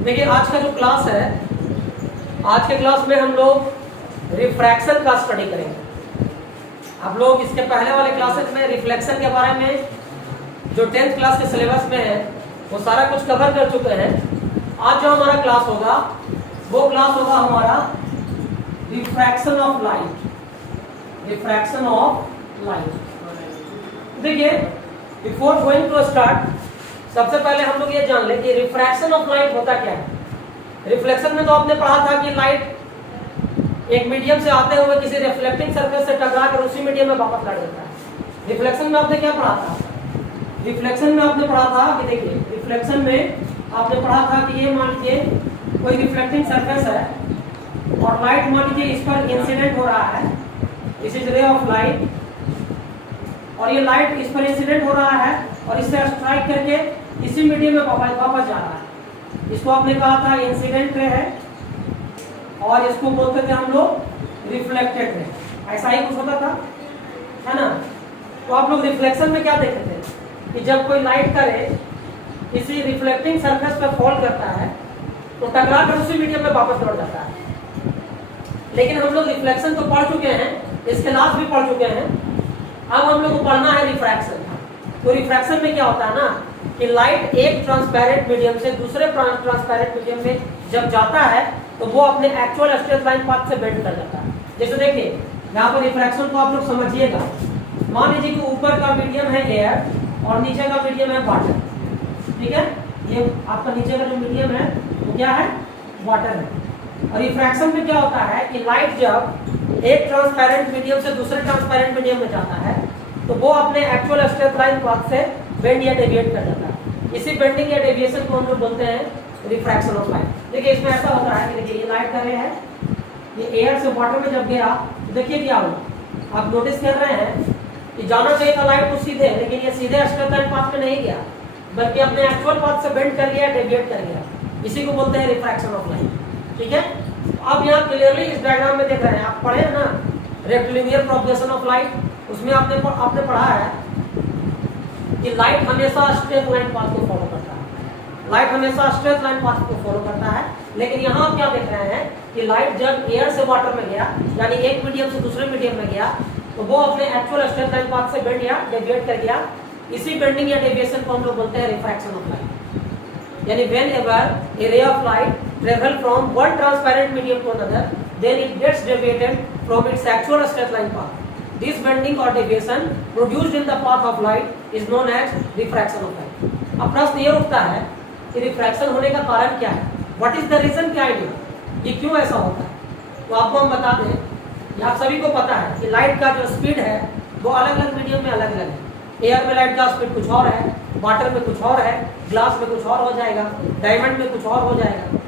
देखिए आज का जो क्लास है, आज के क्लास में हम लोग रिफ्रैक्शन का स्टडी करेंगे। आप लोग इसके पहले वाले क्लासेस में रिफ्लेक्शन के बारे में जो 10th क्लास के सिलेबस में है वो सारा कुछ कवर कर चुके हैं। आज जो हमारा क्लास होगा वो क्लास होगा हमारा refraction of light. Refraction of light. देखिए बिफोर गोइंग टू स्टार्ट, सबसे पहले हम लोग ये जान लें कि रिफ्रैक्शन ऑफ लाइट होता क्या है। रिफ्लेक्शन में तो आपने पढ़ा था कि लाइट एक मीडियम से आते हुए किसी रिफ्लेक्टिंग सरफेस से टकरा कर उसी मीडियम में वापस लौट जाता है। रिफ्लेक्शन में आपने क्या पढ़ा था? रिफ्लेक्शन में आपने पढ़ा था कि देखिए रिफ्लेक्शन में आपने पढ़ा था कि ये मान लीजिए कोई रिफ्लेक्टिंग सरफेस है और लाइट मान लीजिए इस पर इंसिडेंट हो रहा है, दिस इज रे ऑफ लाइट, और ये लाइट इस पर इंसिडेंट हो रहा है और इससे स्ट्राइक करके इसी मीडियम में वापस जा रहा है। इसको आपने कहा था इंसिडेंट रे है और इसको बोलते थे हम लोग रिफ्लेक्टेड रे। ऐसा ही कुछ होता था, है ना? तो आप लोग रिफ्लेक्शन में क्या देखते थे कि जब कोई लाइट का रे किसी रिफ्लेक्टिंग सरफेस पर फॉल करता है तो टकरा कर उसी मीडियम में वापस लौट जाता है। लेकिन हम लोग रिफ्लेक्शन तो पढ़ चुके हैं, इसके लास्ट भी पढ़ चुके हैं। अब हम लोग को पढ़ना है रिफ्रैक्शन। तो रिफ्रैक्शन में क्या होता है ना कि लाइट एक ट्रांसपेरेंट मीडियम से दूसरे ट्रांसपेरेंट मीडियम में जब जाता है तो वो अपने एक्चुअल स्ट्रेट लाइन पाथ से बेंड कर जाता है। जैसे देखिए यहाँ पर रिफ्रैक्शन को आप लोग समझिएगा। मान लीजिए कि ऊपर का मीडियम है एयर और नीचे का मीडियम है वाटर, ठीक है? ये आपका नीचे का जो मीडियम है वो क्या है? वाटर है। और रिफ्रैक्शन में क्या होता है कि लाइट जब एक ट्रांसपेरेंट मीडियम से दूसरे ट्रांसपेरेंट मीडियम में जाता है तो वो अपने एक्चुअल स्ट्रेट लाइन पाथ से बेंड या डेविएट कर जाता है। इसी बेंडिंग या डेविएशन को हम लोग बोलते हैं रिफ्रैक्शन ऑफ लाइट। देखिए इसमें ऐसा होता है कि देखिए ये लाइट का रे है, ये एयर से वाटर में जब गया तो देखिए क्या हुआ। आप नोटिस कर रहे हैं कि जाना चाहिए था लाइट को सीधे, लेकिन ये सीधे स्ट्रेट लाइन पाथ में नहीं गया बल्कि अपने एक्चुअल पाथ से बेंड कर गया, डेविएट कर गया। इसी को बोलते हैं रिफ्रैक्शन ऑफ लाइट, ठीक है? अब यहाँ क्लियरली इस डायग्राम में देख रहे हैं, आप पढ़े ना रेक्टिलिनियर प्रोपगेशन ऑफ लाइट, उसमें आपने पढ़ा है कि लाइट हमेशा स्ट्रेट लाइन पाथ को फॉलो करता है। लाइट हमेशा स्ट्रेट लाइन पाथ को फॉलो करता है। लेकिन यहाँ आप क्या देख रहे हैं कि लाइट जब एयर से वाटर में गया, यानी एक मीडियम से दूसरे मीडियम में गया, तो वो अपने एक्चुअल स्ट्रेट लाइन पाथ से बेंड या डेविएट कर गया। इसी बेंडिंग या डेविएशन को हम लोग बोलते हैं रिफ्रैक्शन ऑफ लाइट। यानी whenever a ray of light travel from one transparent medium to another, then it gets deviated from its actual straight line path. This bending or deviation produced in the path of light is known as refraction of light. अब प्रश्न ये उठता है कि refraction होने का कारण क्या है? What is the reason? क्या आइडिया, ये क्यों ऐसा होता है? तो आपको हम बता दें, ये आप सभी को पता है कि लाइट का जो स्पीड है वो अलग अलग मीडियम में अलग अलग है। एयर में लाइट का स्पीड कुछ और है, वाटर में कुछ और है, ग्लास में कुछ और हो जाएगा, डायमंड में कुछ और हो जाएगा।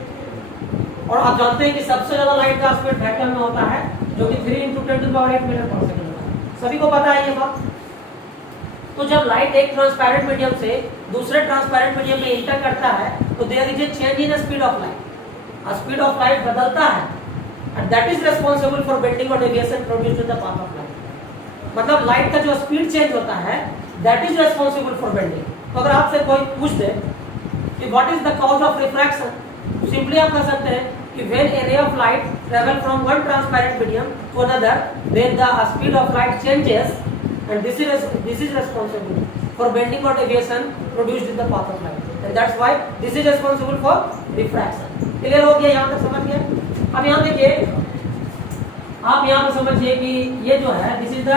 और आप जानते हैं कि सबसे ज्यादा लाइट का स्पीड वैक्यूम में होता है जो कि 3 × 10⁸ मीटर पर सेकंड होता है। सभी को पता है ये बात। तो जब लाइट एक ट्रांसपेरेंट मीडियम से दूसरे ट्रांसपेरेंट मीडियम में इंटर करता है तो there is a change in speed of light. Speed of light बदलता है and that is responsible for bending और deviation produced in the path of light. मतलब लाइट का जो स्पीड चेंज होता है that is responsible for bending. तो अगर आपसे कोई पूछ दे कि what is the cause of refraction, simply आप कह सकते हैं कि when a ray of light travel from one transparent medium to another, then the speed of light changes and this is responsible for bending और deviation produced in the path of light and that's why this is responsible for refraction. Clear हो गया? यहाँ तक समझ गए? अब यहाँ देखिए, आप यहाँ पे समझिए कि ये जो है this is the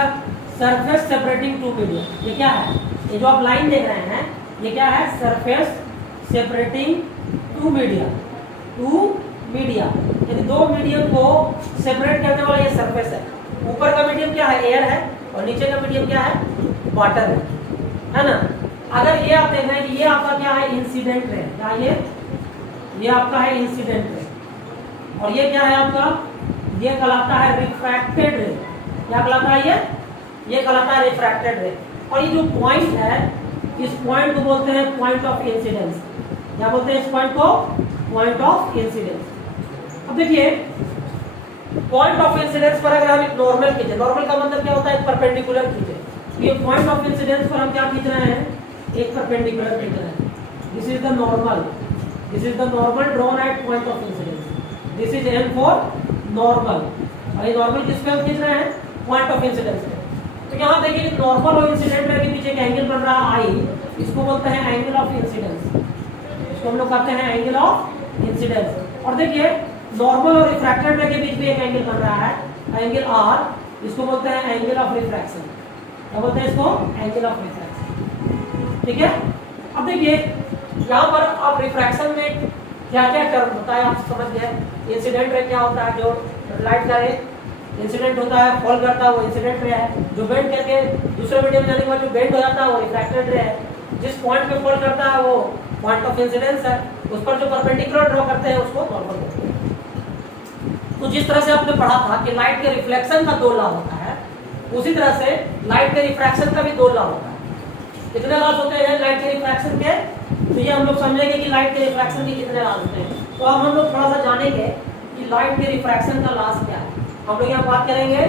surface separating two medium. ये क्या है? ये जो आप लाइन देख रहे हैं ये क्या है? Surface separating two medium. Two medium यानी दो मीडियम को सेपरेट करने वाला ये सरफेस है। ऊपर का मीडियम क्या है? एयर है, और नीचे का मीडियम क्या है? वाटर है ना? अगर ये आप देख रहे हैं कि ये आपका क्या है? इंसिडेंट रे। क्या ये आपका है इंसिडेंट रे, और ये क्या है आपका? ये कहलाता है रिफ्रैक्टेड रे। क्या कहलाता है? ये कहलाता है रिफ्रैक्टेड रे। और ये जो पॉइंट है इस पॉइंट को बोलते हैं पॉइंट ऑफ इंसिडेंस। क्या बोलते हैं इस पॉइंट को? Point of incidence. अब देखिए पॉइंट ऑफ इंसिडेंस पर अगर हम एक नॉर्मल खींचे, नॉर्मल का मतलब क्या होता है? एक परपेंडिकुलर खींचे। ये पॉइंट ऑफ इंसिडेंस पर हम क्या खींच रहे हैं? एक परपेंडिकुलर खींच रहे हैं। This is the normal, this is the normal drawn at point of incidence. This is an for normal, और ये नॉर्मल किस पे हम खींच रहे हैं, पॉइंट ऑफ इंसिडेंस पे। तो यहाँ देखिए नॉर्मल और इंसिडेंट रे के पीछे एक एंगल बन रहा है आई, इसको बोलते हैं एंगल ऑफ इंसिडेंस, इसको हम लोग कहते हैं एंगल ऑफ इंसिडेंस। और देखिए नॉर्मल और रिफ्रैक्टेड रे के बीच भी एक एंगल बन रहा है, एंगल आर, इसको बोलते हैं एंगल ऑफ रिफ्रैक्शन। क्या बोलते हैं इसको, एंगल ऑफ रिफ्रैक्शन। ठीक है, अब देखिए यहाँ पर आप रिफ्रैक्शन में क्या क्या टर्म होता है आप समझ गए। इंसिडेंट रे क्या होता है, जो लाइट का रे इंसिडेंट होता है, फॉल करता है, वो इंसिडेंट रे है। जो बेंड करके दूसरे मीडियम में जाने के बाद जो बेंड हो जाता है वो रिफ्रैक्टेड रे है। जिस पॉइंट पे फॉल करता है वो पॉइंट ऑफ इंसिडेंस है, उस पर जो परपेंडिकुलर ड्रॉ करते हैं उसको नॉर्मल बोलते हैं। तो जिस तरह से आपने पढ़ा था कि लाइट के रिफ्लेक्शन का 2 लॉ होता है, उसी तरह से लाइट के रिफ्रैक्शन का भी 2 लॉ होता है। कितने लॉज होते हैं लाइट के रिफ्रैक्शन के, तो ये हम लोग समझेंगे कि लाइट के रिफ्रैक्शन के कितने लॉज होते हैं। तो अब हम लोग थोड़ा सा जानेंगे कि लाइट के रिफ्रैक्शन का लॉज क्या है। हम लोग यहाँ बात करेंगे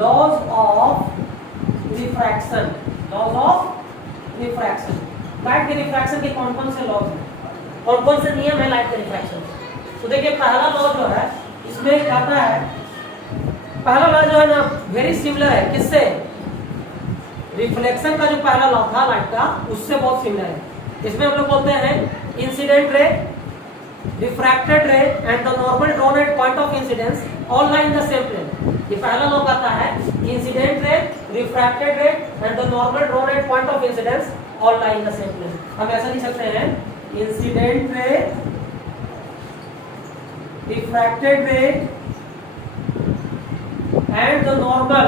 laws of refraction, laws of refraction. Light के रिफ्रैक्शन के कौन कौन से लॉज हैं, कौन कौन से नियम है लाइट के रिफ्रैक्शन। तो देखिए पहला लॉ जो है इसमें कहता है, पहला लॉ जो है ना वेरी सिमिलर है किससे, रिफ्लेक्शन का जो पहला लॉ था लाइट का उससे बहुत सिमिलर है। इसमें हम लोग बोलते हैं incident ray, refracted ray and the normal drawn at point of incidence all lie in the same plane. ये पहला लॉ कहता है incident ray, refracted ray and the normal drawn at point of incidence all lie in the same plane. हम ऐसा लिख सकते हैं incident ray, refracted ray and the normal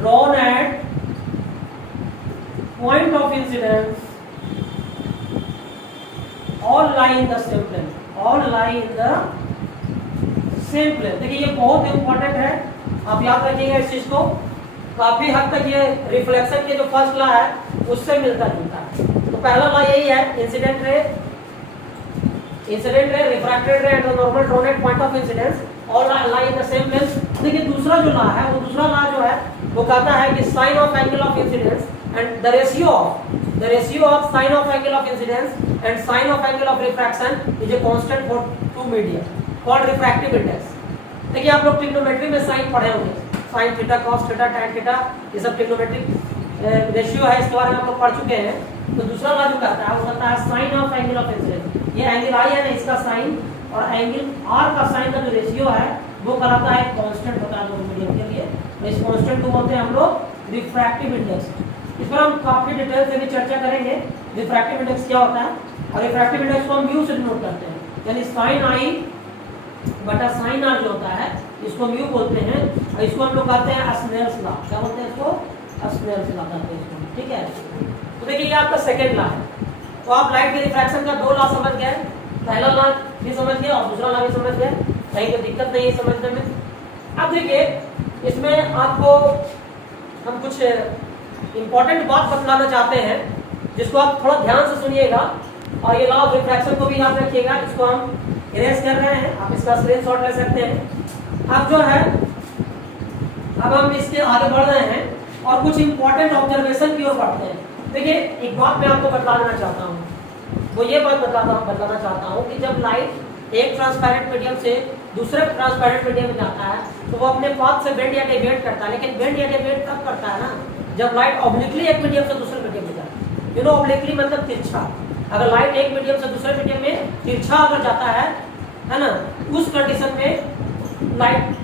drawn at point of incidence all lie in the same plane, all lie in the same plane। देखिए ये बहुत important है, आप याद रखिएगा इस चीज को। काफी हद तक ये रिफ्लेक्शन के जो फर्स्ट लॉ है उससे मिलता जुलता है। तो पहला लॉ यही है incident ray, refracted ray and the normal drawn at point of incidence all lie in the same plane. देखिए दूसरा जो लॉ है, वो दूसरा लॉ जो है वो कहता है कि sine of angle of incidence and the ratio of sine of angle of incidence and sine of angle of refraction is a constant for two medium called refractive index. देखिए आप लोग ट्रिग्नोमेट्री में साइन पढ़े होंगे, sine theta, cos theta, tan theta, ये सब trigonometric ratio है, इसके बारे में आप लोग पढ़ चुके हैं। तो दूसरा लॉ जो कहता है वो कहता है sine of angle of incidence. ये एंगल आई है ना, इसका साइन और एंगल आर का साइन का जो रेशियो है वो कहलाता है कांस्टेंट होता है मीडियम के लिए। इस कांस्टेंट को बोलते हैं हम लोग रिफ्रैक्टिव इंडेक्स। इस पर हम काफी डिटेल से भी चर्चा करेंगे रिफ्रैक्टिव इंडेक्स क्या होता है। और रिफ्रैक्टिव इंडेक्स को हम म्यू से डिनोट करते हैं, यानी साइन आई बटा साइन आर जो होता है इसको म्यू बोलते हैं। और इसको हम लोग कहते हैं स्नेल्स लॉ। क्या बोलते हैं इसको, स्नेल्स लॉ कहते हैं इसको। ठीक है, तो देखिए ये आपका सेकंड लॉ है। तो आप लाइट के रिफ्रैक्शन का 2 लॉ समझ गए, पहला लॉ भी समझ गए और दूसरा लॉ भी समझ गए, कहीं कोई दिक्कत नहीं है समझने में। अब देखिए इसमें आपको हम कुछ इंपॉर्टेंट बात बतलाना चाहते हैं जिसको आप थोड़ा ध्यान से सुनिएगा, और ये लॉ ऑफ रिफ्रैक्शन को भी याद रखिएगा। इसको हम इरेज कर रहे हैं, आप इसका स्क्रीनशॉट ले सकते हैं। अब जो है अब हम इसके आगे बढ़ रहे हैं और कुछ इंपॉर्टेंट ऑब्जर्वेशन की ओर बढ़ते हैं। देखिए एक बात मैं आपको बता देना चाहता हूँ, वो ये बात बताना चाहता हूँ कि जब लाइट एक ट्रांसपेरेंट मीडियम से दूसरे ट्रांसपेरेंट मीडियम में जाता है तो वो अपने पाथ से बेंड या डेविएट करता है, लेकिन बेंड या डेविएट तब करता है ना जब लाइट ऑब्लिकली एक मीडियम से दूसरे मीडियम में जाता है। यू नो ऑब्लिकली मतलब तिरछा। अगर लाइट एक मीडियम से दूसरे मीडियम में तिरछा अगर जाता है ना, उस कंडीशन में लाइट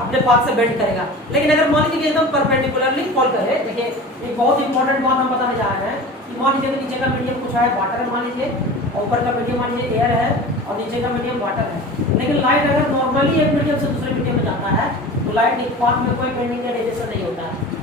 अपने पाथ से बेंड करेगा। लेकिन अगर मान लीजिए एकदम परपेंडिकुलरली फॉल करे, देखिए एक बहुत इंपॉर्टेंट बात हम बताने जा रहे हैं कि मान लीजिए नीचे का मीडियम कुछ है वाटर है मान लीजिए, और ऊपर का मीडियम मान लीजिए एयर है और नीचे का मीडियम वाटर है। लेकिन लाइट अगर नॉर्मली एक मीडियम से दूसरे मीडियम में जाता है तो लाइट के पाथ में कोई बेंडिंग या डेविएशन नहीं होता है।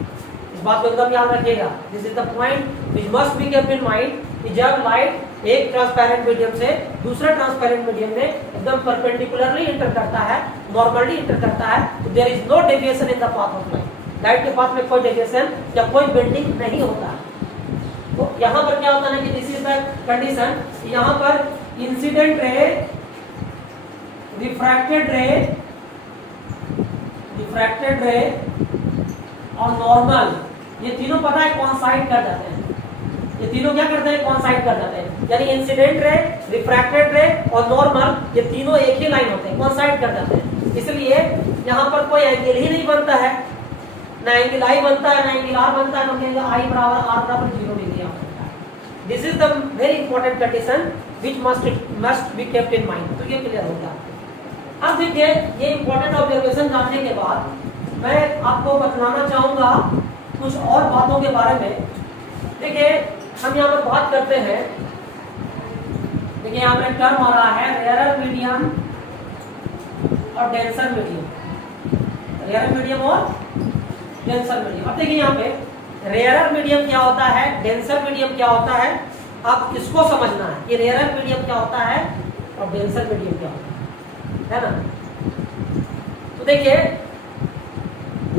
इस बात को एकदम याद रखिएगा। This is the point which must be kept in mind कि जब लाइट एक ट्रांसपेरेंट मीडियम से दूसरे ट्रांसपेरेंट मीडियम में एकदम परपेंडिकुलरली इंटर करता है, नॉर्मली इंटर करता है, तो there is no deviation in the path of light. Light के पाथ में कोई डेविएशन या कोई बेंडिंग नहीं होता है। तो यहाँ पर क्या होता है कि दिस इज द कंडीशन, यहाँ पर इंसिडेंट रे, रिफ्रैक्टेड रे और नॉर्मल, ये तीनों पता है कोइंसाइड कर जाते हैं। ये तीनों क्या करते हैं, कोइंसाइड कर जाते हैं, यानी इंसिडेंट रे, रिफ्रैक्टेड रे और नॉर्मल, ये तीनों एक ही लाइन होते हैं, कोइंसाइड कर जाते हैं। इसलिए यहाँ पर कोई एंगल ही नहीं बनता है, ना एंगल आई बनता है, ना एंगल आर बनता है, तो आई बराबर आर बराबर 0 डिग्री बनता है। This is the very important condition which must be kept in mind. तो ये क्लियर हो गया। अब देखिए, ये इंपॉर्टेंट ऑब्जर्वेशन जानने के बाद मैं आपको बतलाना चाहूंगा कुछ और बातों के बारे में। देखिए, हम यहाँ पर बात करते हैं, देखिए यहाँ पर टर्म आ रहा है रेयर मीडियम और डेंसर मीडियम, रेयर मीडियम और डेंसर मीडियम। अब देखिए यहाँ पे रेयर मीडियम क्या होता है, डेंसर मीडियम क्या होता है, आप इसको समझना है कि रेयर मीडियम क्या होता है और डेंसर मीडियम क्या होता है ना। तो देखिए,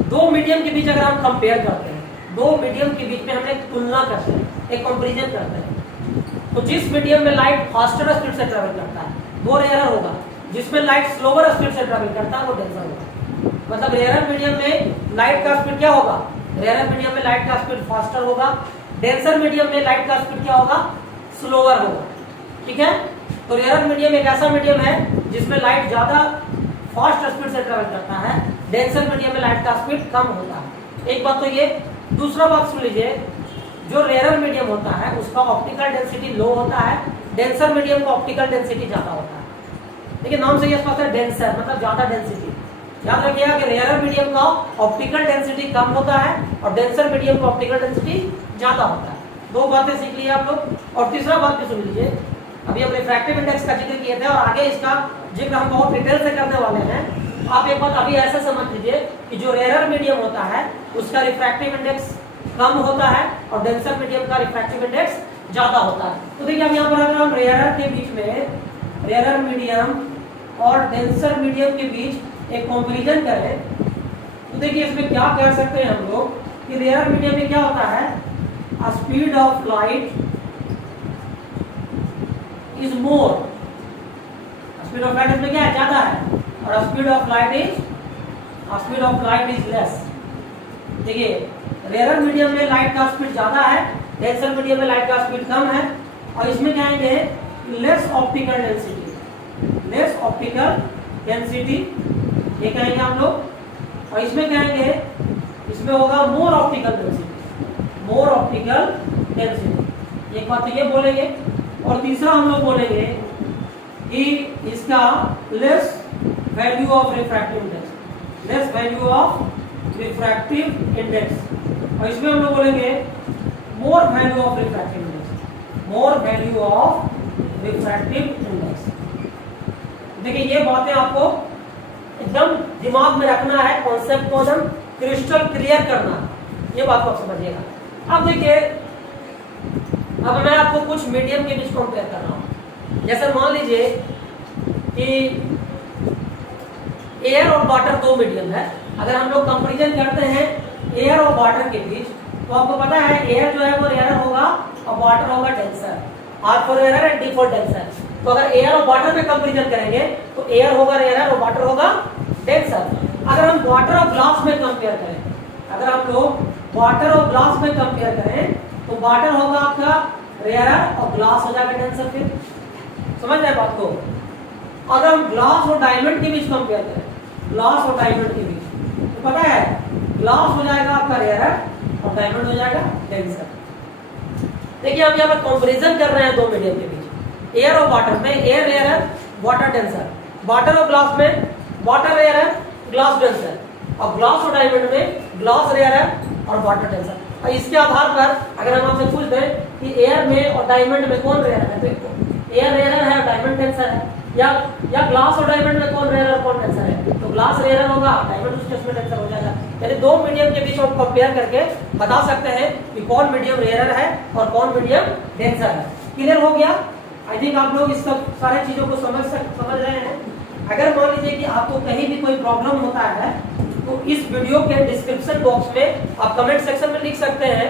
दो मीडियम के बीच अगर हम कंपेयर करते हैं, दो मीडियम के बीच में हम एक तुलना करते हैं, एक कंपैरिजन करते हैं, तो जिस मीडियम में लाइट फास्टर स्पीड से ट्रेवल करता है वो रेयर होगा, जिसमें लाइट स्लोअर स्पीड से ट्रेवल करता है वो डेंसर होगा। मतलब रेयर मीडियम में लाइट का स्पीड क्या होगा, रेयर मीडियम में लाइट का स्पीड फास्टर होगा, डेंसर मीडियम में लाइट का स्पीड क्या होगा, स्लोअर होगा। ठीक है, तो रेयर मीडियम एक ऐसा मीडियम है जिसमें लाइट ज्यादा फास्ट स्पीड से ट्रेवल करता है, डेंसर मीडियम में लाइट का स्पीड कम होता है। एक बात तो ये। दूसरा बात सुन लीजिए, जो रेयर मीडियम होता है उसका ऑप्टिकल डेंसिटी लो होता है, डेंसर मीडियम का ऑप्टिकल डेंसिटी ज्यादा होता है। देखिए, नाम से ये स्पष्ट है, डेंसर मतलब ज्यादा डेंसिटी। याद रखिएगा कि रेयर मीडियम का ऑप्टिकल डेंसिटी कम होता है और डेंसर मीडियम का ऑप्टिकल डेंसिटी ज्यादा होता है। दो बातें सीख ली आप लोग। और तीसरा बात भी सुन लीजिए, अभी हम रिफ्रैक्टिव इंडेक्स का जिक्र किए थे और आगे इसका जिक्र हम बहुत डिटेल से करने वाले हैं। आप एक बात अभी ऐसा समझ लीजिए कि जो रेयर मीडियम होता है उसका रिफ्रैक्टिव इंडेक्स कम होता है और डेंसर मीडियम का रिफ्रैक्टिव इंडेक्स ज्यादा होता है। तो देखिए, हम यहाँ पर अगर हम रेयर के बीच में, रेयर मीडियम और डेंसर मीडियम के बीच एक कंपैरिजन करें तो देखिए इसमें क्या कह सकते हैं हम लोग कि रेयर मीडियम में क्या होता है, speed of light is more, speed of light इसमें क्या है, ज्यादा है, और speed of light is less. देखिए, रेयर मीडियम में लाइट का स्पीड ज्यादा है, डेंसर मीडियम में लाइट का स्पीड कम है, और इसमें क्या आएंगे, less optical density, less optical density ये कहेंगे हम लोग। और इसमें कहेंगे, इसमें होगा मोर ऑप्टिकल डेंसिटी, मोर ऑप्टिकल डेंसिटी। एक बात तो ये बोलेंगे। और तीसरा हम लोग बोलेंगे कि इसका less value of refractive index, less value of refractive index. और इसमें हम लोग बोलेंगे more value of refractive index, more value of refractive index. देखिए, ये बातें आपको एकदम दिमाग में रखना है, कॉन्सेप्ट को एकदम क्रिस्टल क्लियर करना, ये बात को आप समझिएगा। अब देखिए, अब मैं आपको कुछ मीडियम के बीच कंपेयर कर रहा हूं। जैसे मान लीजिए कि एयर और वाटर दो मीडियम है। अगर हम लोग कंपैरिजन करते हैं एयर और वाटर के बीच, तो आपको पता है एयर जो है वो रेयर होगा और वाटर होगा denser, R for rare and D for denser. तो अगर एयर और वाटर में कंपैरिजन करेंगे तो एयर होगा रेयर और वाटर होगा डेंसर। अगर हम वाटर और ग्लास में कंपेयर करें, अगर हम लोग वाटर और ग्लास में कंपेयर करें तो वाटर होगा आपका रेयर और ग्लास हो जाएगा डेंसर। फिर समझ रहे बात को। अगर हम ग्लास और डायमंड के बीच कंपेयर करें, ग्लास और डायमंड के बीच, तो पता है ग्लास हो जाएगा आपका रेयर और डायमंड हो जाएगा डेंसर। देखिए, हम यहाँ पर कंपैरिजन कर रहे हैं दो मीडियम के बीच, एयर और वाटर में air rare water denser, water और ग्लास में वाटर रेयर ग्लास डेंसर, और ग्लास और डायमंड में ग्लास रेयर और वाटर डेंसर। और इसके आधार पर अगर हम आपसे पूछ दें कि एयर में और डायमंड में कौन रेयर है, तो एयर रेयर है और डायमंड डेंसर है, या ग्लास और डायमंड में कौन रेयर और कौन डेंसर है, तो ग्लास रेयर होगा, डायमंड उस केस में डेंसर हो जाएगा। यानी दो मीडियम के बीच हम कंपेयर करके बता सकते हैं कि कौन मीडियम रेयर है और कौन मीडियम डेंसर है। क्लियर हो गया? आई थिंक आप लोग इस सब सारे चीजों को समझ रहे हैं। अगर मान लीजिए कि आपको कहीं भी कोई प्रॉब्लम होता है तो इस वीडियो के डिस्क्रिप्शन बॉक्स में आप कमेंट सेक्शन में लिख सकते हैं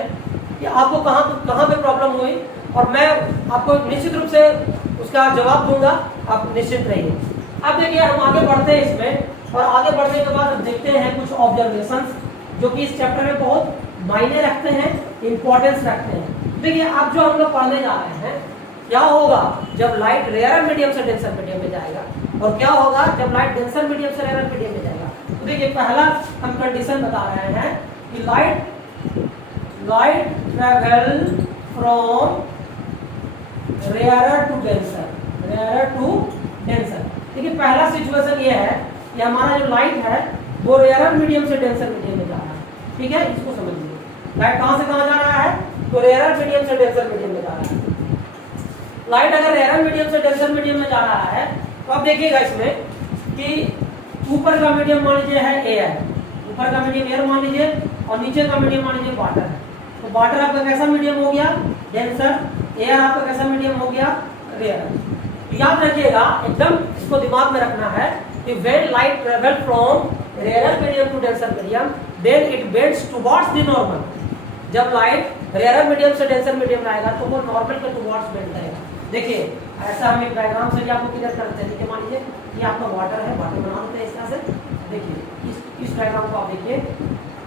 कि आपको कहाँ पे प्रॉब्लम हुई, और मैं आपको निश्चित रूप से उसका जवाब दूंगा, आप निश्चित रहिए। अब देखिए, हम आगे बढ़ते हैं इसमें, और आगे बढ़ने के बाद हम देखते हैं कुछ ऑब्जर्वेशंस जो कि इस चैप्टर में बहुत मायने रखते हैं, इंपॉर्टेंस रखते हैं। देखिए अब जो हम लोग पढ़ने जा रहे हैं, क्या होगा जब लाइट रेयर मीडियम से डेंसर मीडियम में जाएगा, और क्या होगा जब लाइट डेंसर मीडियम से रेयर मीडियम में जाएगा। तो देखिए पहला हम कंडीशन बता रहे हैं कि light travel from rare to denser. देखिए पहला सिचुएशन ये है कि हमारा जो लाइट है वो रेयर मीडियम से डेंसर मीडियम में जा रहा है। ठीक है, इसको समझिए, लाइट कहां से कहां जा रहा है, तो रेयर मीडियम से डेंसर मीडियम में जा रहा है। लाइट अगर रेयर मीडियम से डेंसर मीडियम में जा रहा है तो आप देखिएगा इसमें कि ऊपर का मीडियम मान लीजिए है एयर, ऊपर का मीडियम एयर मान लीजिए, और नीचे का मीडियम मान लीजिए वाटर है। तो वाटर आपका कैसा मीडियम हो गया, डेंसर। एयर आपका कैसा मीडियम हो गया, रेयर। तो याद रखिएगा, एकदम इसको दिमाग में रखना है कि when light travel from rare medium to denser medium then it bends towards the normal. जब लाइट रेयर मीडियम से डेंसर मीडियम में आएगा तो वो नॉर्मल के टुवर्ड्स बेंड करेगा। देखिए ऐसा हम एक डायग्राम से भी आपको क्लियर करते हैं। देखिए मान लीजिए ये आपका वाटर है, वाटर बना देते हैं इस तरह से। देखिए इस डायग्राम को आप देखिए,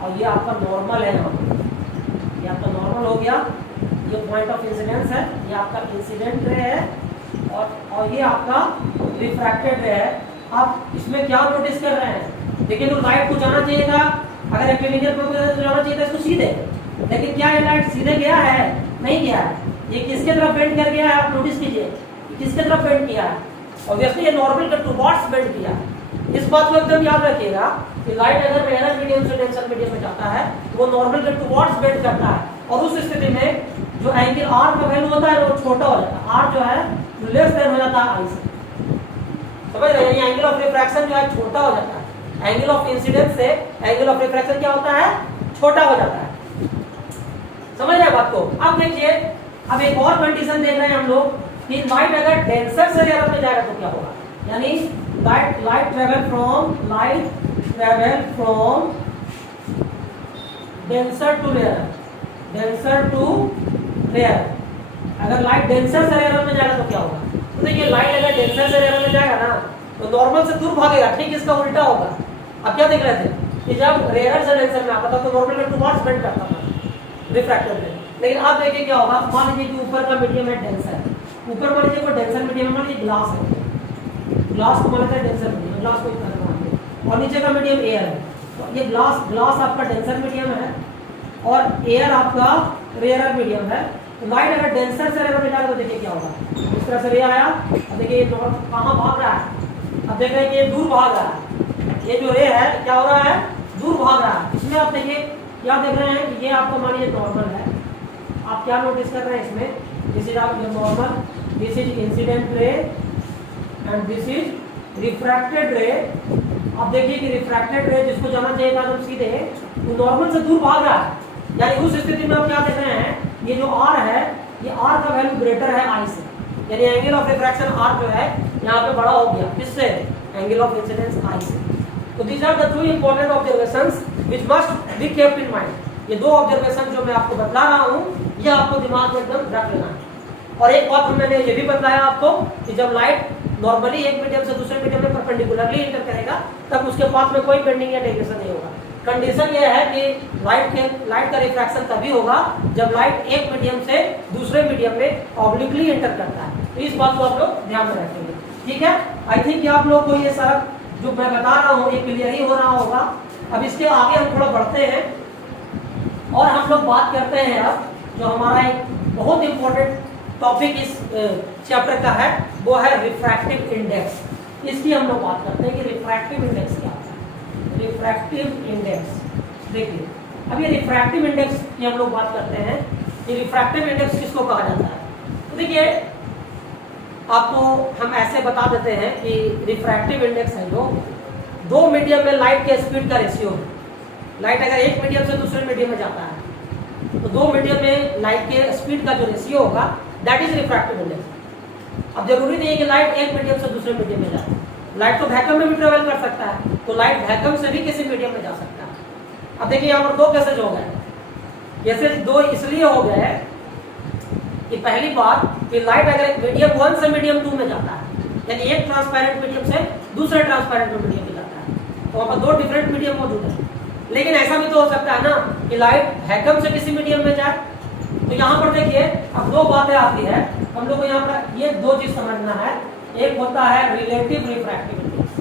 और ये आपका नॉर्मल है, यहाँ पर ये आपका नॉर्मल हो गया, ये पॉइंट ऑफ इंसिडेंस है, ये आपका इंसिडेंट रे है, और ये आपका रिफ्रैक्टेड रे है। आप इसमें क्या नोटिस कर रहे हैं, देखिए तो लाइट को जाना चाहिए था, अगर एक्टिविजन को जाना चाहिए था इसको सीधे, लेकिन क्या ये लाइट सीधे गया है, नहीं गया है। ये किसके तरफ बेंड कर गया है, आप नोटिस कीजिए किसके तरफ बेंड किया है, ऑब्वियसली ये नॉर्मल के टुवर्ड्स बेंड किया है। इस बात को एकदम याद रखिएगा कि लाइट अगर रेयर मीडियम से डेंसर मीडियम में जाता है तो वो नॉर्मल के टुवर्ड्स बेंड करता है, और उस स्थिति में जो एंगल आर का वैल्यू होता है वो छोटा हो जाता है, आर जो है लेस देन हो जाता है आई से। समझ रहे हैं, एंगल ऑफ रिफ्रैक्शन जो है छोटा हो जाता है, एंगल ऑफ इंसिडेंस से एंगल ऑफ रिफ्रैक्शन क्या होता है, छोटा हो जाता है। समझ रहे हैं बात को। अब देखिए, अब एक और कंडीशन देख रहे हैं हम लोग कि लाइट अगर डेंसर से रेयर में जाएगा तो क्या होगा, यानी light travel from denser to rare. अगर लाइट डेंसर से रेयर में जाएगा तो क्या होगा, तो देखिए लाइट अगर डेंसर से रेयर में जाएगा ना तो नॉर्मल से दूर भागेगा, ठीक इसका उल्टा होगा। अब क्या देख रहे थे कि जब रेयर से डेंसर में आता था तो नॉर्मल का टुवर्ड्स बेंड करता था रिफ्रैक्टर में, लेकिन आप देखिए क्या होगा, मान लीजिए कि ऊपर का मीडियम है डेंसर, ऊपर मान लीजिए कोई डेंसर मीडियम, मान लीजिए ग्लास है, ग्लास को मानते हैं डेंसर मीडियम, ग्लास को इतना मानते हैं, और नीचे का मीडियम एयर है। तो ये ग्लास आपका डेंसर मीडियम है और एयर आपका रेयर मीडियम है। तो लाइट अगर डेंसर से रेयर में जाएगा तो देखिए क्या होगा, इस तरह से रे आया, अब देखिए कहाँ भाग रहा है, अब देख रहे हैं कि ये दूर भाग रहा है, ये जो रे है क्या हो रहा है, दूर भाग रहा है। इसमें आप देखिए क्या देख रहे हैं कि ये आपका मान लीजिए नॉर्मल है, आप क्या नोटिस कर रहे हैं इसमें, दिस इज आपका normal, this is incident ray and this is refracted रे। आप देखिए कि रिफ्रैक्टेड रे जिसको जाना चाहिए था एकदम सीधे, वो नॉर्मल से दूर भाग रहा है, यानी उस स्थिति में आप क्या देख रहे हैं, ये जो आर है, ये आर का वैल्यू ग्रेटर है आई से, यानी एंगल ऑफ रिफ्रैक्शन आर जो है यहाँ पे बड़ा हो गया, किससे, एंगल ऑफ इंसिडेंस आई से। तो these are the two important observations which must be kept in mind. ये दो ऑब्जर्वेशन जो मैं आपको बतला रहा हूँ ये आपको दिमाग में एकदम रख लेना है। और एक बात मैंने ये भी बताया आपको कि जब लाइट नॉर्मली एक मीडियम से दूसरे मीडियम में परपेंडिकुलरली इंटर करेगा तब उसके पाथ में कोई बेंडिंग या डेविएशन नहीं होगा। कंडीशन ये है कि लाइट का रिफ्रैक्शन तभी होगा जब लाइट एक मीडियम से दूसरे मीडियम में ऑब्लिकली इंटर करता है। तो इस बात को आप लोग ध्यान में रखेंगे, ठीक है। आई थिंक कि आप लोग को ये सारा जो मैं बता रहा हूँ ये क्लियर ही हो रहा होगा। अब इसके आगे हम थोड़ा बढ़ते हैं और हम लोग बात करते हैं अब जो हमारा एक बहुत इंपॉर्टेंट टॉपिक इस चैप्टर का है वो है रिफ्रैक्टिव इंडेक्स। इसकी हम लोग बात करते हैं कि रिफ्रैक्टिव इंडेक्स क्या होता है। रिफ्रैक्टिव इंडेक्स देखिए, अब ये रिफ्रैक्टिव इंडेक्स की हम लोग बात करते हैं कि रिफ्रैक्टिव इंडेक्स किसको कहा जाता है। तो देखिए आपको हम ऐसे बता देते हैं कि रिफ्रैक्टिव इंडेक्स है जो दो मीडियम में लाइट के स्पीड का रेशियो है। लाइट अगर एक मीडियम से दूसरे मीडियम में जाता है तो दो मीडियम में लाइट के स्पीड का जो रेशियो होगा दैट इज रिफ्रैक्टिव इंडेक्स। अब जरूरी नहीं है कि लाइट एक मीडियम से दूसरे मीडियम में जाए, लाइट तो वैक्यूम में भी ट्रेवल कर सकता है, तो लाइट वैक्यूम से भी किसी मीडियम में जा सकता है। अब देखिए यहाँ पर दो केसेज हो गए। केसेज दो इसलिए हो गए कि पहली बात कि लाइट अगर एक मीडियम 1 से मीडियम 2 में जाता है, यानी एक ट्रांसपेरेंट मीडियम से दूसरे ट्रांसपेरेंट मीडियम में जाता है, तो वहाँ पर दो डिफरेंट मीडियम मौजूद है। लेकिन ऐसा भी तो हो सकता है ना कि लाइट वैक्यूम से किसी मीडियम में जाए, तो यहाँ पर देखिए अब दो बातें आती है हम लोग को यहाँ पर, ये दो चीज समझना है। एक होता है relative refractive index,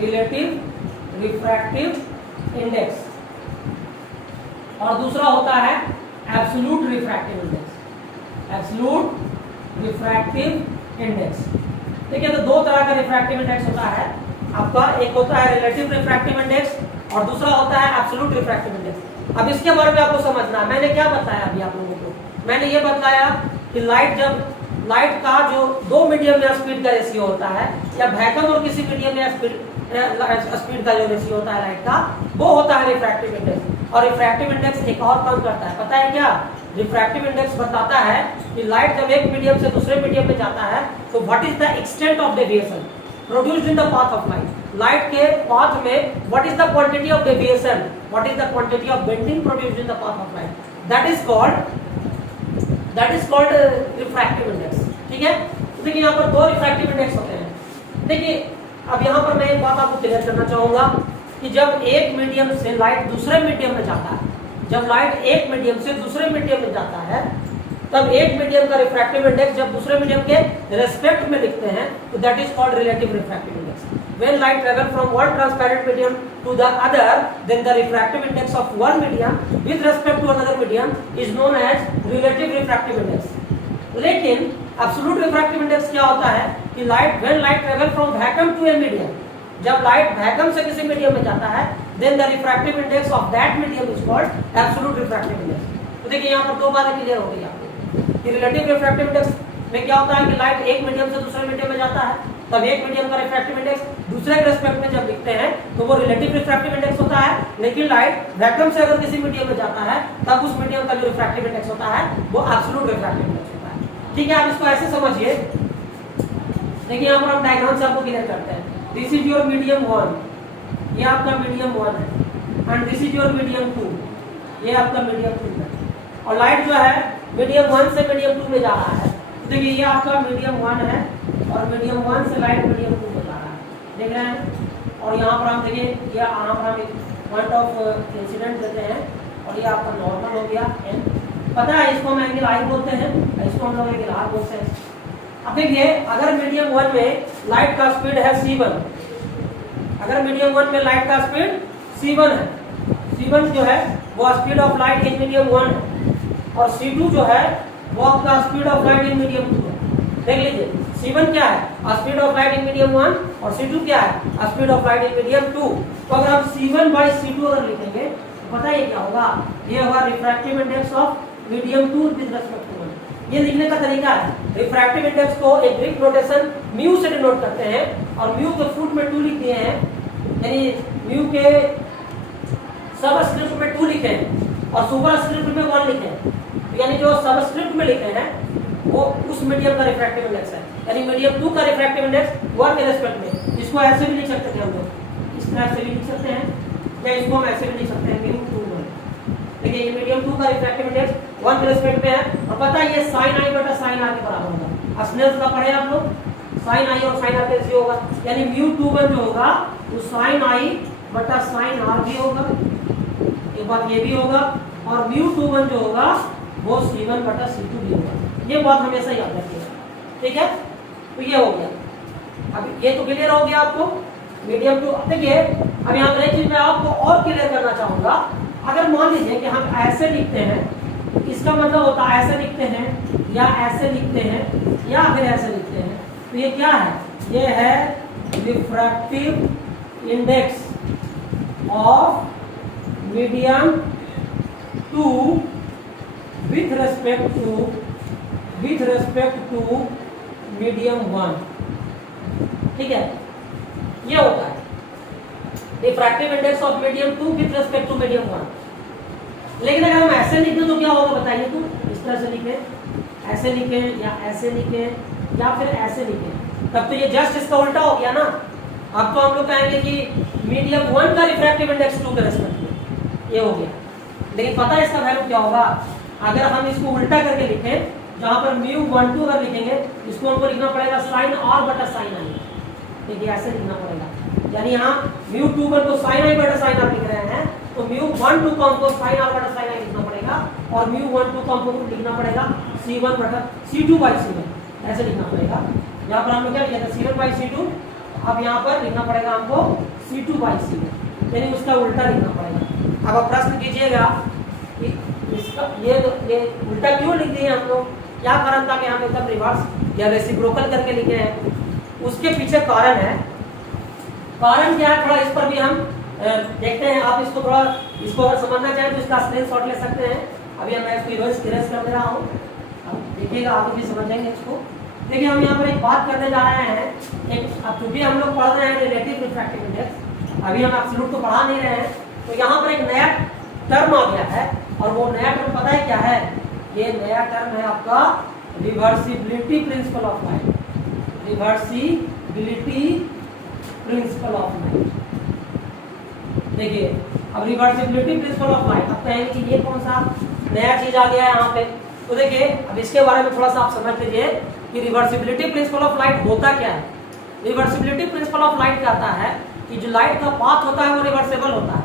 relative refractive index, और दूसरा होता है absolute refractive index, absolute refractive index. ठीक है, तो दो तरह का रिफ्रैक्टिव इंडेक्स होता है आपका, एक होता है रिलेटिव रिफ्रैक्टिव इंडेक्स और दूसरा होता है एब्सोल्यूट रिफ्रैक्टिव इंडेक्स। अब इसके बारे में आपको समझना है। मैंने क्या बताया अभी आप लोगों को, मैंने ये बताया कि लाइट का जो दो मीडियम या स्पीड का रेशियो होता है, या वैक्यूम और किसी मीडियम या स्पीड का जो रेशियो होता है लाइट का, वो होता है रिफ्रैक्टिव इंडेक्स। और रिफ्रैक्टिव इंडेक्स एक और काम करता है, पता है क्या? रिफ्रैक्टिव इंडेक्स बताता है कि लाइट जब एक मीडियम से दूसरे मीडियम में जाता है तो what is the extent of deviation produced in the path of light. Light के पाथ में what is the quantity of deviation, what is the quantity of bending produced in the path of light, that is called refractive index. ठीक है, देखिए यहाँ पर दो refractive index होते हैं। देखिए अब यहाँ पर मैं एक बात आपको क्लियर करना चाहूंगा कि जब एक मीडियम से लाइट दूसरे मीडियम में जाता है, जब लाइट एक मीडियम से दूसरे मीडियम में जाता है, तब एक मीडियम का रिफ्रैक्टिव इंडेक्स जब दूसरे मीडियम के रेस्पेक्ट में लिखते हैं तो that is called relative refractive index. When light travel from one transparent medium to the other, then the refractive index of one medium with respect to another medium is known as relative refractive index. लेकिन absolute refractive index क्या होता है कि when light travel from vacuum to a medium, जब light vacuum से किसी medium में जाता है, then the refractive index of that medium is called absolute refractive index. तो देखिए यहाँ पर दो बातें क्लियर हो गई आपको कि रिलेटिव रिफ्रैक्टिव इंडेक्स में क्या होता है कि लाइट एक मीडियम से दूसरे मीडियम में जाता है, तब एक मीडियम का रिफ्रैक्टिव इंडेक्स दूसरे के रेस्पेक्ट में जब लिखते हैं तो वो रिलेटिव रिफ्रैक्टिव इंडेक्स होता है। लेकिन लाइट वैक्यूम से अगर किसी मीडियम में जाता है तब उस मीडियम का जो रिफ्रैक्टिव इंडेक्स होता है वो एब्सोल्यूट रिफ्रैक्टिव इंडेक्स होता है। ठीक है, आप इसको ऐसे समझिए। देखिए यहाँ पर हम डायग्राम से आपको क्लियर करते हैं। दिस इज योर मीडियम 1, ये आपका मीडियम 1 है, and this is your medium 2, ये आपका मीडियम 2 है। और लाइट जो है मीडियम 1 से मीडियम 2 में जा रहा है। तो देखिए ये आपका मीडियम 1 है और मीडियम 1 से लाइट मीडियम 2 में जा रहा है, देख रहे हैं। और यहाँ पर हम देखिए ये यहाँ पर हम एक पॉइंट ऑफ इंसिडेंट देते हैं और ये आपका नॉर्मल हो गया n। पता है इसको हम एंगल आई बोलते हैं, इसको हम लोग एंगल आर बोलते हैं। अब देखिए अगर मीडियम 1 में लाइट का स्पीड है c1, अगर मीडियम 1 में लाइट का स्पीड c1 है, c1 जो है वो speed of light in medium 1 है, और c2 जो है वो आपका speed of light in medium 2 है। देख लीजिए c1 क्या है, speed of light in medium 1, और c2 क्या है, speed of light in medium 2। तो अगर हम c1 बाई c2 अगर लिखेंगे तो पता है क्या होगा, ये होगा refractive index of medium 2 with respect to 1। ये लिखने का तरीका है, रिफ्रैक्टिव इंडेक्स को एक ग्रीक नोटेशन म्यू से डिनोट करते हैं, और म्यू के फुट में 2 लिख दिए हैं, यानी म्यू के सबस्क्रिप्ट में 2 लिखे हैं और सुपरस्क्रिप्ट में 1 लिखे हैं। यानी जो सबस्क्रिप्ट में लिखे हैं वो उस मीडियम का रिफ्रैक्टिव इंडेक्स है, यानी मीडियम 2 का रिफ्रैक्टिव इंडेक्स 1 के रेस्पेक्ट में। इसको ऐसे भी लिख सकते हैं हम लोग, इस तरह से भी लिख सकते हैं, या इसको हम ऐसे भी लिख सकते हैं मीडियम 2 में। देखिए ये मीडियम 2 का रिफ्रैक्टिव इंडेक्स 1 के रेस्पेक्ट में है, और पता है ये sin i बटा sin r के बराबर होगा। स्नेल्स का पढ़े आप लोग, sin i और sin r कैसे होगा, यानी μ21 जो होगा वो sin i बटा sin r भी होगा, एक बात ये भी होगा, और μ21 जो होगा वो c1 बटा c2 भी होगा। ये बात हमेशा याद रखिएगा, ठीक है। तो ये हो गया, अब ये तो क्लियर हो गया आपको मीडियम 2। देखिए अब यहाँ पर एक चीज मैं आपको और क्लियर करना चाहूंगा, अगर मान लीजिए कि हम ऐसे लिखते हैं, इसका मतलब होता है ऐसे लिखते हैं या ऐसे लिखते हैं या फिर ऐसे लिखते हैं, तो ये क्या है, ये है refractive index of medium 2 with respect to medium 1। ठीक है, ये होता है refractive index of medium 2 with respect to medium 1। लेकिन अगर हम ऐसे लिखें तो क्या होगा बताइए, तो इस तरह से लिखें, ऐसे लिखें या ऐसे लिखें या फिर ऐसे लिखें, तब तो ये जस्ट इसका उल्टा हो गया ना। अब तो हम लोग कहेंगे कि मीडियम 1 का रिफ्रैक्टिव इंडेक्स 2 के रेस्पेक्ट में, ये हो गया। लेकिन पता है इसका वैल्यू क्या होगा, अगर हम इसको उल्टा करके लिखें, जहां पर μ12 अगर लिखेंगे, इसको हमको लिखना पड़ेगा sin r बटा sin i। देखिए ऐसे लिखना पड़ेगा, यानी यहाँ μ21 को sin i बटा sin r लिख रहे हैं, तो μ12 को हमको sin r बटा sin i लिखना पड़ेगा। पड़ेगा और μ12 को हमको लिखना पड़ेगा C1 बटा C2/C1, ऐसे लिखना पड़ेगा। यहाँ पर हमने क्या लिखा था C1/C2, अब यहाँ पर लिखना पड़ेगा हमको C2/C1, यानी उसका उल्टा लिखना पड़ेगा। अब आप प्रश्न कीजिएगा कि इसका ये उल्टा क्यों लिख दिए हम लोग, क्या कारण था कि हम एकदम रिवर्स या रेसिप्रोकल करके लिखे हैं, उसके पीछे कारण है। कारण क्या है थोड़ा इस पर भी हम देखते हैं। आप इसको थोड़ा इसको अगर समझना चाहें तो इसका स्क्रीनशॉट ले सकते हैं। अभी मैं इसको इरेज कर दे रहा हूँ, देखिएगा आगे भी समझेंगे इसको। देखिए हम यहाँ पर एक बात करने जा रहे हैं, एक अब चूंकि हम लोग पढ़ रहे हैं रिलेटिव रिफ्रैक्टिव इंडेक्स, अभी हम एब्सोल्यूट तो पढ़ा नहीं रहे हैं, तो यहाँ पर एक नया टर्म आ गया है और वो नया टर्म पता है क्या है, ये नया टर्म है आपका reversibility principle of light. Reversibility principle of light, देखिए अब रिवर्सिबिलिटी प्रिंसिपल ऑफ लाइट, अब कहेंगे कि ये कौन सा नया चीज आ गया है यहाँ पे। तो देखिए अब इसके बारे में थोड़ा सा आप समझ लीजिए कि रिवर्सिबिलिटी प्रिंसिपल ऑफ लाइट होता क्या है। रिवर्सिबिलिटी प्रिंसिपल ऑफ लाइट कहता है कि जो लाइट का पाथ होता है वो रिवर्सेबल होता है,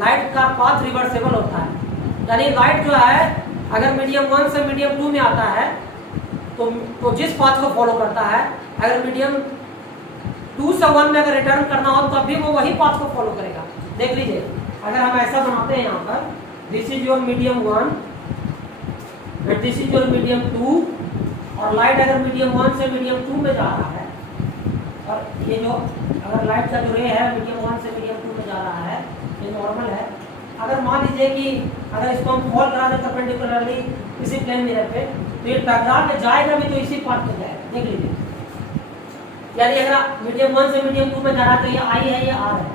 लाइट का पाथ रिवर्सेबल होता है। यानी लाइट जो है अगर मीडियम 1 से मीडियम 2 में आता है तो जिस पाथ को फॉलो करता है, अगर मीडियम 2 से 1 में अगर रिटर्न करना हो तब भी वो वही पाथ को फॉलो करेगा। देख लीजिए अगर हम ऐसा बनाते हैं यहाँ पर, this is your medium 1 and this is your medium 2, और लाइट अगर मीडियम 1 से मीडियम 2 में जा रहा है, और ये जो अगर लाइट का जो रे है मीडियम 1 से मीडियम 2 में जा रहा है, ये नॉर्मल है। अगर मान लीजिए कि अगर इसको हम फॉल करा दें परपेंडिकुलरली किसी प्लेन मिरर पे, तो ये टकरा के जाएगा भी तो इसी पाथ पे जाएगा। देख लीजिए यानी अगर मीडियम 1 से मीडियम 2 में जा रहा है तो ये आई है, ये आर है,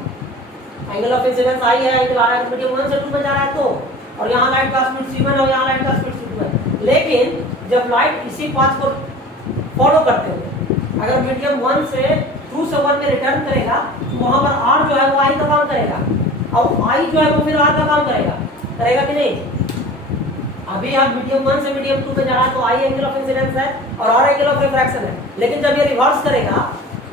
एंगल ऑफ इंसिडेंस आई है, एंगल आर है। मीडियम 1 से 2 में जा रहा है तो, और यहाँ लाइट का स्पीड C1 और यहाँ लाइट का स्पीड C2 है। लेकिन जब लाइट इसी पाथ को फॉलो करते हुए अगर मीडियम 1 से 2 से 1 में रिटर्न करेगा तो वहां पर आर जो है वो आई का काम करेगा, और आई जो है वो फिर आर का काम करेगा कि नहीं। अभी आप मीडियम 1 से मीडियम 2 में जा रहा है तो आई एंगल ऑफ इंसिडेंस है और आर एंगल ऑफ रिफ्रैक्शन है। लेकिन जब ये रिवर्स करेगा,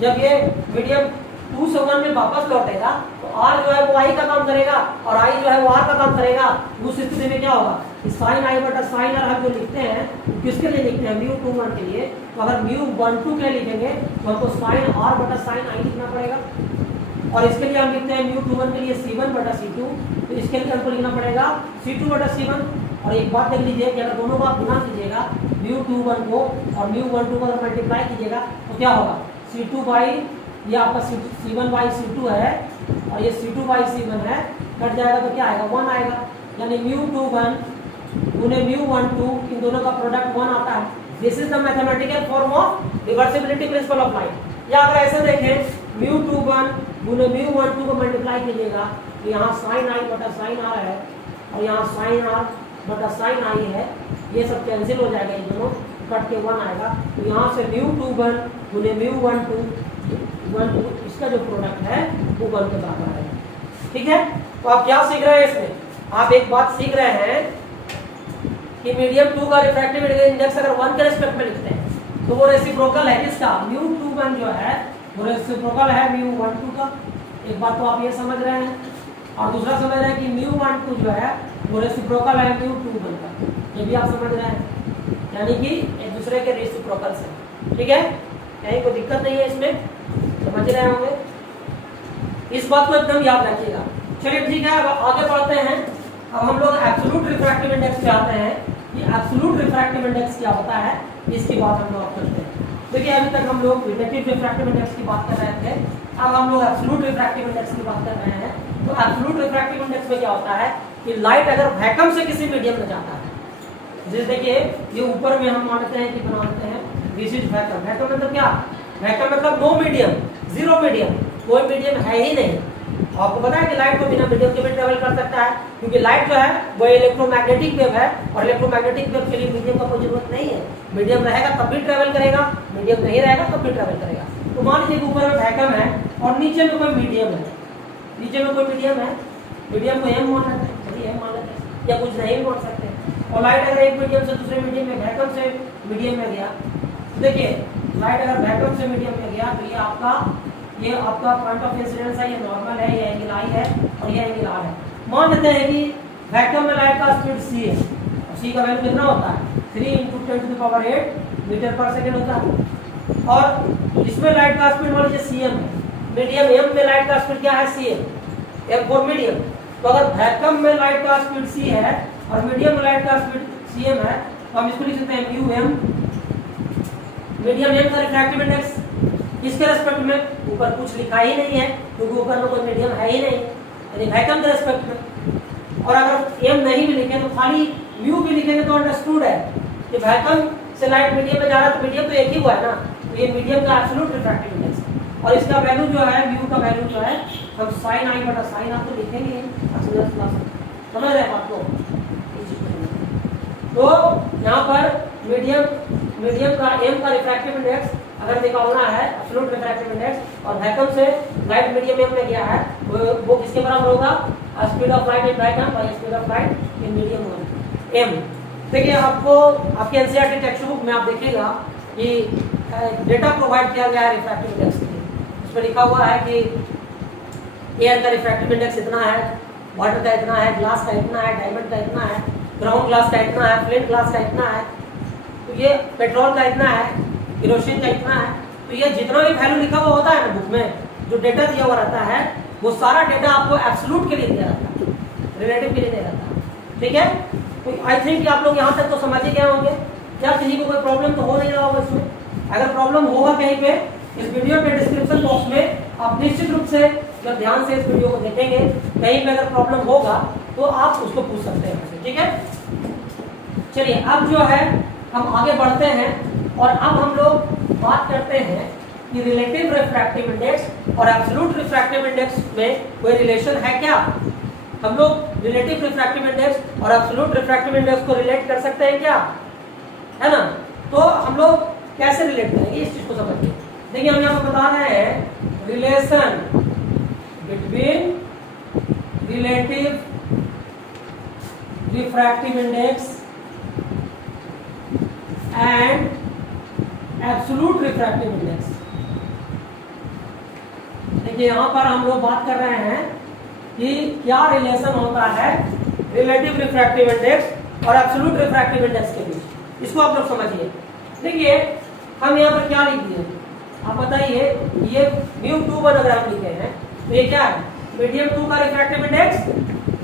जब ये मीडियम 2 से 1 में वापस लौटेगा तो आर जो है वो आई का काम करेगा और आई जो है वो आर का काम करेगा। उस स्थिति में क्या होगा, साइन आई बटा साइन आर हम जो लिखते हैं किसके लिए लिखते हैं, μ21 के लिए। तो अगर μ12 के लिए लिखेंगे तो हमको साइन आर बटा साइन आई लिखना पड़ेगा, और इसके लिए हम लिखते हैं μ21 के लिए C1 बटा C2, तो इसके लिए हमको लिखना पड़ेगा C2 बटा C1। और एक बात देख लीजिए कि अगर दोनों को आप गुना कीजिएगा μ21 को और μ12 को अगर मल्टीप्लाई कीजिएगा तो क्या होगा, C2 बाई ये आपका C1 बाई C2 है और ये C2 बाई C1 है, कट जाएगा तो क्या आएगा 1 आएगा। यानी μ21 गुने μ12 इन दोनों का प्रोडक्ट 1 आता है। This is the mathematical form of reversibility principle of light. या अगर ऐसे देखें μ21 गुने μ12 को मल्टीप्लाई कीजिएगा तो यहाँ साइन आई बटा साइन आर है और यहाँ साइन आर बटा साइन आई है, ये सब कैंसिल हो जाएगा, ये दोनों कट के 1 आएगा। तो यहाँ से μ21 गुने μ12 इसका जो प्रोडक्ट है वो 1 के बराबर है। ठीक है, तो आप क्या सीख रहे हैं इसमें, आप एक बात सीख रहे हैं कि मीडियम 2 का रिफ्रैक्टिव इंडेक्स अगर 1 के रिस्पेक्ट में लिखते हैं तो वो रेसिप्रोकल है किसका, μ21 जो है वो रेसिप्रोकल है μ12 का। एक बात तो आप ये समझ रहे हैं, और दूसरा समझ रहे हैं कि μ12 जो है वो रेसिप्रोकल है μ21 का, ये भी आप समझ रहे हैं, यानी कि एक दूसरे के रेसिप्रोकल से। ठीक है, कहीं कोई दिक्कत नहीं है इसमें, समझ रहे होंगे, इस बात को एकदम याद रखिएगा। चलिए ठीक है, अब आगे बढ़ते हैं। अब हम लोग एब्सोल्यूट रिफ्रैक्टिव इंडेक्स पे आते हैं कि एब्सोल्यूट रिफ्रैक्टिव इंडेक्स क्या होता है, इसकी बात हम लोग करते हैं। देखिए अभी तक हम लोग रिलेटिव रिफ्रैक्टिव इंडेक्स की बात कर रहे थे, अब हम लोग एब्सोल्यूट रिफ्रैक्टिव इंडेक्स की बात कर रहे हैं। तो एब्सोल्यूट रिफ्रैक्टिव इंडेक्स में क्या होता है कि लाइट अगर वैक्यूम से किसी मीडियम में जाता है, जैसे देखिए ये ऊपर में हम मानते हैं कि बनाते हैं दिस इज वैक्यूम। वैक्यूम मतलब क्या, वैक्यूम मतलब नो मीडियम, जीरो मीडियम, कोई मीडियम है ही नहीं। आपको पता है कि लाइट को बिना मीडियम के भी ट्रेवल कर सकता है, क्योंकि लाइट जो है वो इलेक्ट्रोमैग्नेटिक वेव है और इलेक्ट्रोमैग्नेटिक वेव के लिए मीडियम का कोई जरूरत नहीं है। मीडियम रहेगा तब भी ट्रेवल करेगा, मीडियम नहीं रहेगा तब भी ट्रेवल करेगा। तो मान लीजिए ऊपर में वैक्यूम है और नीचे में कोई मीडियम है, नीचे में कोई मीडियम है, मीडियम को एम मान लेते हैं, चलिए एम मान लेते हैं, या कुछ नहीं मान सकते। और लाइट अगर एक मीडियम से दूसरे मीडियम में, वैक्यूम से मीडियम में गया, देखिए लाइट अगर वैक्यूम से मीडियम में गया तो ये आपका पॉइंट ऑफ इंसिडेंस है, ये नॉर्मल है, ये एंगल आई है और ये एंगल आर है। मान लेते हैं कि वैक्यूम में लाइट का स्पीड c है, c का वैल्यू कितना होता है 3 × 10⁸ मीटर पर सेकेंड होता है। और इसमें लाइट का स्पीड मान लीजिए cm है, मीडियम m में लाइट का स्पीड क्या है cm, m फॉर मीडियम। तो अगर वैक्यूम में लाइट का स्पीड c है और मीडियम में लाइट का स्पीड cm है, तो हम इसको लिख सकते हैं μm, मीडियम m का रिफ्रैक्टिव इंडेक्स किसके रेस्पेक्ट में, ऊपर कुछ लिखा ही नहीं है क्योंकि ऊपर में कोई मीडियम है ही नहीं, यानी वैक्यूम के रेस्पेक्ट में। और अगर m नहीं भी लिखे तो खाली म्यू भी लिखेंगे तो अंडरस्टूड है कि वैक्यूम से लाइट मीडियम में जा रहा है, तो मीडियम तो एक ही हुआ है ना, तो ये मीडियम का एब्सोल्यूट रिफ्रैक्टिव इंडेक्स है। और इसका वैल्यू जो है म्यू का वैल्यू जो है हम sin i बटा sin r तो लिखेंगे, समझ रहे हैं आपको। तो यहाँ पर मीडियम का m का रिफ्रैक्टिव इंडेक्स अगर निकालना है, एब्सोल्यूट रिफ्रैक्टिव इंडेक्स, और वैक्यूम से लाइट मीडियम m में गया है, वो किसके बराबर होगा, speed of light in vacuum by speed of light in medium m। देखिए आपको आपके एनसीईआरटी टेक्स्ट बुक में आप देखिएगा कि डेटा प्रोवाइड किया गया है रिफ्रैक्टिव इंडेक्स के लिए। इसमें लिखा हुआ है कि एयर का रिफ्रैक्टिव इंडेक्स इतना है, वाटर का इतना है, ग्लास का इतना है, डायमंड का इतना है, ग्राउंड ग्लास का इतना है, फ्लिंट ग्लास का इतना है, तो ये पेट्रोल का इतना है, केरोसिन का इतना है। तो ये जितना भी वैल्यू लिखा हुआ होता है ना बुक में, जो डेटा दिया हुआ रहता है, वो सारा डेटा आपको एब्सोल्यूट के लिए दिया रहता है, रिलेटिव के लिए नहीं रहता। ठीक है, तो आई थिंक कि आप लोग यहाँ तक तो समझ ही गए होंगे। क्या किसी को कोई प्रॉब्लम तो हो नहीं रहा होगा इसमें? अगर प्रॉब्लम होगा कहीं पे, इस वीडियो के डिस्क्रिप्शन बॉक्स में आप निश्चित रूप से जब ध्यान से इस वीडियो को देखेंगे, कहीं पे अगर प्रॉब्लम होगा तो आप उसको पूछ सकते हैं। ठीक है, चलिए अब जो है हम आगे बढ़ते हैं और अब हम लोग बात करते हैं कि रिलेटिव रिफ्रैक्टिव इंडेक्स और एब्सोल्यूट रिफ्रैक्टिव इंडेक्स में कोई रिलेशन है क्या। हम लोग रिलेटिव रिफ्रैक्टिव इंडेक्स और एब्सोल्यूट रिफ्रैक्टिव इंडेक्स को रिलेट कर सकते हैं क्या, है ना। तो हम लोग कैसे रिलेट करेंगे इस चीज को समझिए। देखिए हम यहाँ पर बता रहे हैं relation between relative refractive index and absolute refractive index. देखिए यहाँ पर हम लोग बात कर रहे हैं कि क्या रिलेशन होता है रिलेटिव रिफ्रैक्टिव इंडेक्स और एब्सोल्यूट रिफ्रैक्टिव इंडेक्स के बीच, इसको आप लोग समझिए। देखिए हम यहाँ पर क्या लिख दिए, आप बताइए, ये μ21 अगर आप लिखे हैं तो ये क्या है, मीडियम 2 का रिफ्रैक्टिव इंडेक्स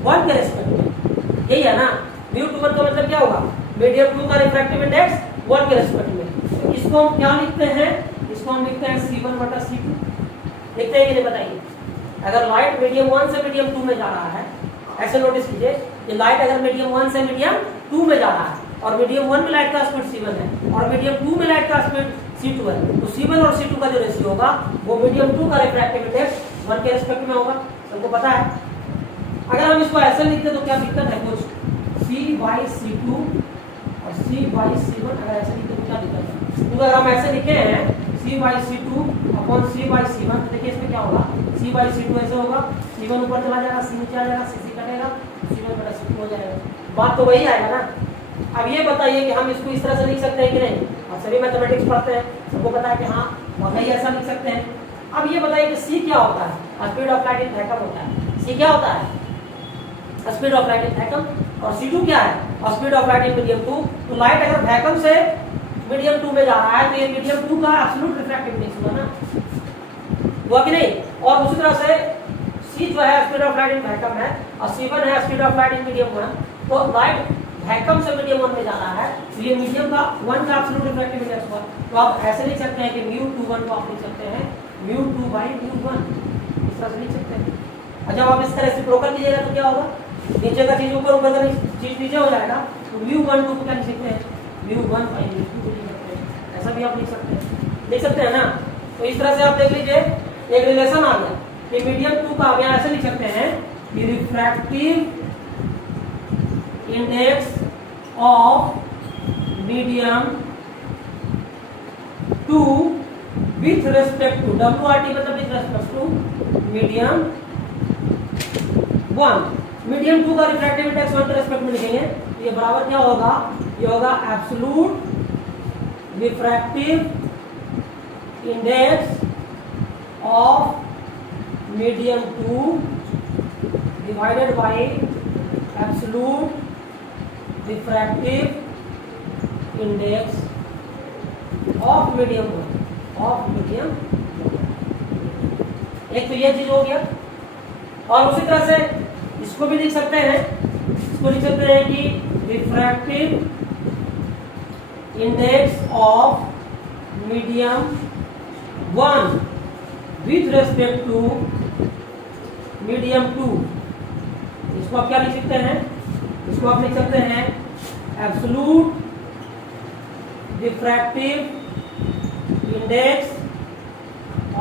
1 के रेस्पेक्ट में, यही है ना। μ21 का मतलब क्या होगा, मीडियम 2 का रिफ्रैक्टिव इंडेक्स 1 के रेस्पेक्ट में। तो इसको हम क्या लिखते हैं, इसको हम लिखते हैं c1 बटा c2। लिखते हैं कि नहीं बताइए। अगर लाइट मीडियम 1 से मीडियम 2 में जा रहा है, ऐसे नोटिस कीजिए कि लाइट अगर मीडियम 1 से मीडियम 2 में जा रहा है और मीडियम 1 में लाइट का स्पीड c1 है और मीडियम 2 में लाइट का स्पीड c2 है, तो c1 और c2 का जो रेशियो होगा वो मीडियम 2 का रिफ्रैक्टिव इंडेक्स 1 के रेस्पेक्ट में होगा, सबको पता है। अगर हम इसको ऐसे लिखते तो क्या दिक्कत है, कुछ c/c2 और c/c1 अगर ऐसे लिखते तो क्या दिक्कत है। तो अगर हम ऐसे लिखे हैं c/c2 अपॉन c/c1, तो देखिए इसमें क्या होगा, c/c2 ऐसे होगा, c1 ऊपर चला जाएगा, c नीचे आ जाएगा, c कटेगा, c1 बटा c2 हो जाएगा। बात तो वही आएगा ना। अब ये बताइए कि हम इसको इस तरह से लिख सकते हैं कि नहीं, आप सभी मैथमेटिक्स पढ़ते हैं, सबको पता है कि हाँ वाकई ऐसा लिख सकते हैं। अब ये बताइए कि c क्या होता है, speed of light in vacuum होता है। c क्या होता है, speed of light in vacuum, और c2 क्या है, speed of light in medium 2। तो लाइट अगर वैक्यूम से मीडियम 2 में जा रहा है तो ये मीडियम 2 का एब्सोल्यूट रिफ्रैक्टिव इंडेक्स हुआ ना, हुआ कि नहीं। और उसी तरह से c जो है speed of light in vacuum है और c1 है speed of light in medium 1। तो लाइट वैक्यूम से मीडियम 1 में जा रहा है, तो ये मीडियम का 1 का एब्सोल्यूट रिफ्रैक्टिव इंडेक्स हुआ। तो आप ऐसे लिख सकते हैं कि μ21 को आप लिख सकते हैं μ2/μ1, इस तरह से लिख सकते हैं। और जब आप इस तरह से रेसिप्रोकल कीजिएगा तो क्या होगा, नीचे का चीज ऊपर, ऊपर का चीज नीचे हो जाएगा। तो μ12 को क्या लिख सकते हैं, μ1/μ2 को लिख सकते हैं, ऐसा भी आप लिख सकते हैं, लिख सकते हैं ना। तो इस तरह से आप देख लीजिए एक रिलेशन आ गया कि मीडियम 2 का आप ऐसे लिख सकते हैं कि refractive index of medium 2 with respect to WRT, मतलब with respect to medium 1। Medium 2 का रिफ्रैक्टिव इंडेक्स 1 के रेस्पेक्ट में लिखेंगे तो ये बराबर क्या होगा, ये होगा absolute refractive index of medium 2 divided by absolute refractive index of medium एक तो ये चीज हो गया। और उसी तरह से इसको भी लिख सकते हैं, कि refractive index of medium 1 with respect to medium 2। इसको आप क्या लिख सकते हैं? इसको आप लिख सकते हैं absolute refractive index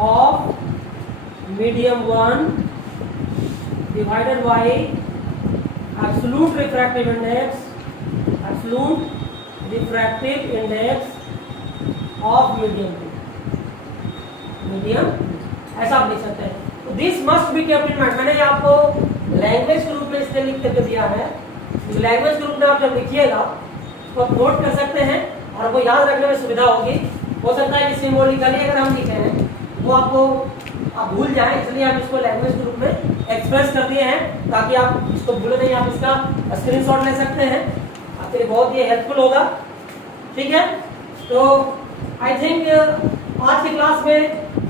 of medium 1 divided by absolute refractive index of medium 2। ऐसा आप लिख सकते हैं। तो this must be kept in mind. मैंने आपको लैंग्वेज के रूप में इसलिए लिख करके दिया है। लैंग्वेज के रूप में आप जब लिखिएगा तो आप नोट कर सकते हैं और आपको याद रखने में सुविधा होगी। हो सकता है कि सिंबॉलिकली अगर हम लिखे हैं वो आपको आप भूल जाए, इसलिए हम इसको लैंग्वेज के रूप में एक्सप्रेस कर दिए हैं ताकि आप इसको भूले नहीं। आप इसका स्क्रीनशॉट ले सकते हैं, आपके लिए बहुत ही हेल्पफुल होगा। ठीक है, तो आई थिंक आज की क्लास में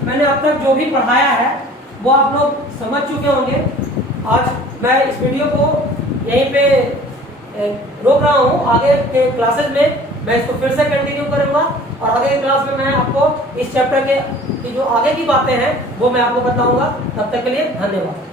मैंने अब तक जो भी पढ़ाया है वो आप लोग समझ चुके होंगे। आज मैं इस वीडियो को यहीं पे रोक रहा हूँ। आगे के क्लासेस में मैं इसको फिर से कंटिन्यू करूंगा और आगे की क्लास में मैं आपको इस चैप्टर की जो आगे की बातें हैं वो मैं आपको बताऊंगा। तब तक के लिए धन्यवाद।